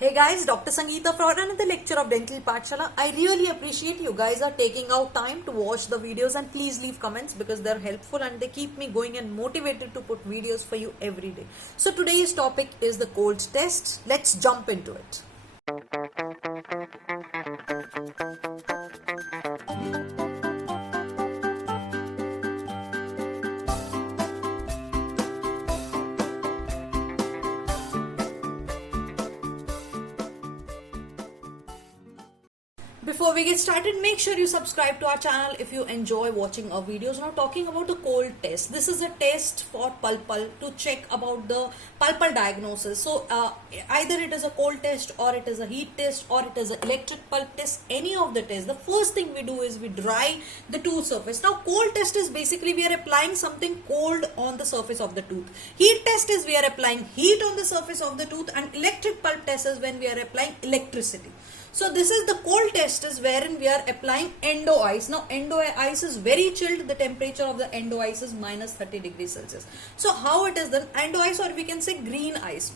Hey guys, Dr. Sangeeta for another lecture of Dental Pathshala. I really appreciate you guys are taking out time to watch the videos, and please leave comments because they're helpful and they keep me going and motivated to put videos for you every day. So today's topic is the cold test. Let's jump into it. Before we get started, make sure you subscribe to our channel if you enjoy watching our videos. Now talking about the cold test. This is a test for pulpal to check about the pulpal diagnosis. So either it is a cold test or it is a heat test or it is an electric pulp test, any of the tests. The first thing we do is we dry the tooth surface. Now cold test is basically we are applying something cold on the surface of the tooth. Heat test is we are applying heat on the surface of the tooth, and electric pulp test is when we are applying electricity. So this is the cold test is wherein we are applying endo ice. Now endo ice is very chilled. The temperature of the endo ice is minus 30 degrees Celsius. So how it is done? Endo ice, or we can say green ice.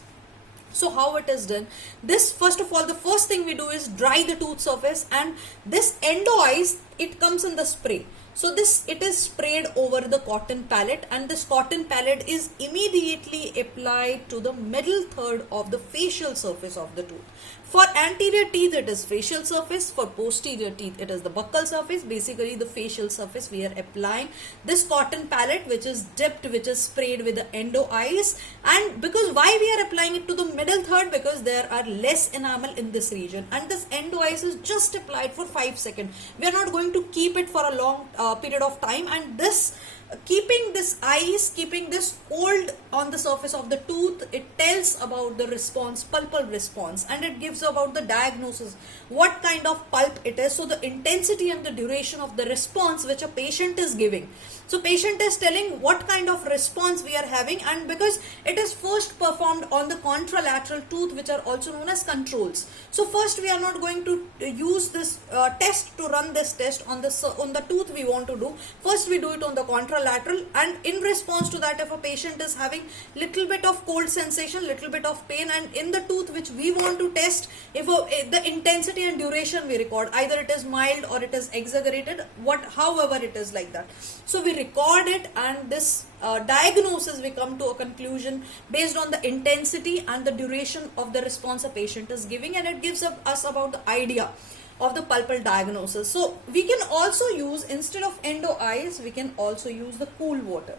So how it is done? This, first of all, the first thing we do is dry the tooth surface, and this endo ice, it comes in the spray. So it is sprayed over the cotton palate, and this cotton palate is immediately applied to the middle third of the facial surface of the tooth. For anterior teeth, it is facial surface. For posterior teeth, it is the buccal surface. Basically, the facial surface, we are applying this cotton palate, which is dipped, which is sprayed with the endo ice. And because why we are applying it to the middle third? Because there are less enamel in this region, and this endo ice is just applied for 5 seconds. We are not going to keep it for a long period of time, and this keeping this ice, keeping this cold on the surface of the tooth, it tells about the response, pulpal response, and it gives about the diagnosis, what kind of pulp it is. So the intensity and the duration of the response which a patient is giving. So patient is telling what kind of response we are having, and because it is first performed on the contralateral tooth, which are also known as controls. So first we are not going to use this test to run this test on the tooth we want to do. First we do it on the contralateral, and in response to that, if a patient is having little bit of cold sensation, little bit of pain, and in the tooth which we want to test, if the intensity and duration we record, either it is mild or it is exaggerated, however it is like that. So we record it, and this diagnosis, we come to a conclusion based on the intensity and the duration of the response a patient is giving, and it gives us about the idea of the pulpal diagnosis. So we can also use, instead of endo ice, we can also use the cool water,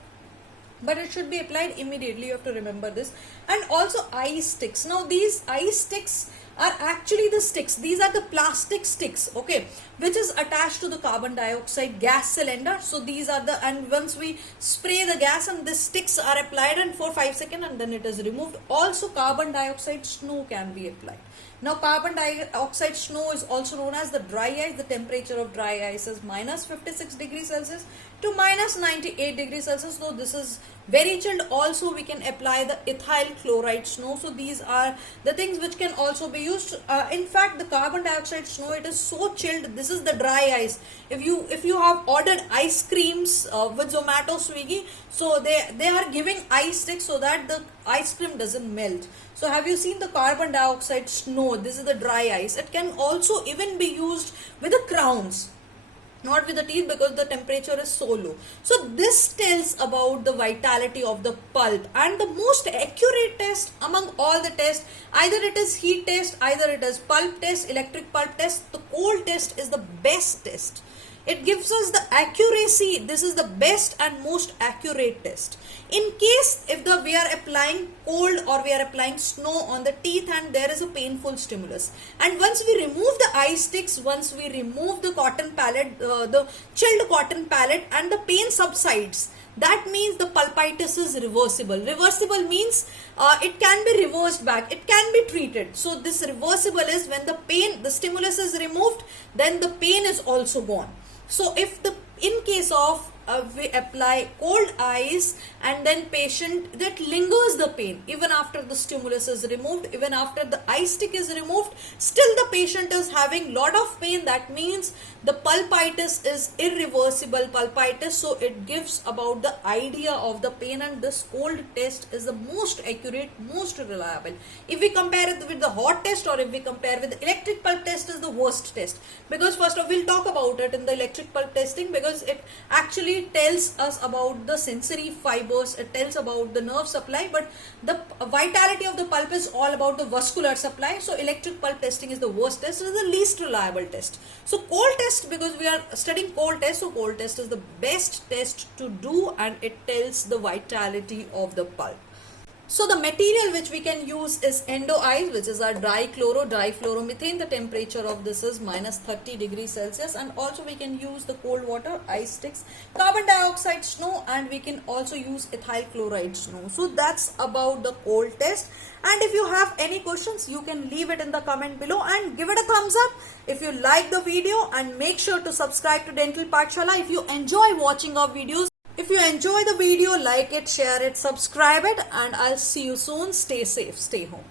but it should be applied immediately. You have to remember this. And also ice sticks. Now these ice sticks are actually the sticks. These are the plastic sticks, okay, which is attached to the carbon dioxide gas cylinder. So these are and once we spray the gas, and the sticks are applied, and for 5 seconds, and then it is removed. Also carbon dioxide snow can be applied. Now carbon dioxide snow is also known as the dry ice. The temperature of dry ice is minus 56 degrees Celsius to minus 98 degrees Celsius. So this is very chilled. Also we can apply the ethyl chloride snow. So these are the things which can also be used. In fact, the carbon dioxide snow, it is so chilled. This is the dry ice. If you have ordered ice creams with Zomato, Swiggy, so they are giving ice sticks so that the ice cream doesn't melt. So have you seen the carbon dioxide snow? This is the dry ice. It can also even be used with the crowns, not with the teeth, because the temperature is so low. So this tells about the vitality of the pulp, and the most accurate test among all the tests, either it is heat test, either it is pulp test, electric pulp test, the cold test is the best test. It gives us the accuracy. This is the best and most accurate test. In case if we are applying cold or we are applying snow on the teeth, and there is a painful stimulus, and once we remove the ice sticks, once we remove the cotton palate, the chilled cotton palate, and the pain subsides, that means the pulpitis is reversible. Reversible means it can be reversed back, it can be treated. So this reversible is when the stimulus is removed, then the pain is also gone. So in case of we apply cold ice, and then patient that lingers the pain even after the stimulus is removed, even after the eye stick is removed, still the patient is having lot of pain. That means the pulpitis is irreversible pulpitis, so it gives about the idea of the pain, and this cold test is the most accurate, most reliable. If we compare it with the hot test, or if we compare with the electric pulp test, is the worst test, because first of all we'll talk about it in the electric pulp testing, because it actually tells us about the sensory fibers, it tells about the nerve supply, but the vitality of the pulp is all about the vascular supply. So electric pulp testing is the worst test, it is the least reliable test. So cold test, because we are studying cold test, so cold test is the best test to do, and it tells the vitality of the pulp. So the material which we can use is endo ice, which is our difluoromethane. The temperature of this is minus 30 degrees Celsius, and also we can use the cold water, ice sticks, carbon dioxide snow, and we can also use ethyl chloride snow. So that's about the cold test. And if you have any questions, you can leave it in the comment below and give it a thumbs up if you like the video, and make sure to subscribe to Dental Pathshala if you enjoy watching our videos. If you enjoy the video, like it, share it, subscribe it, and I'll see you soon. Stay safe, stay home.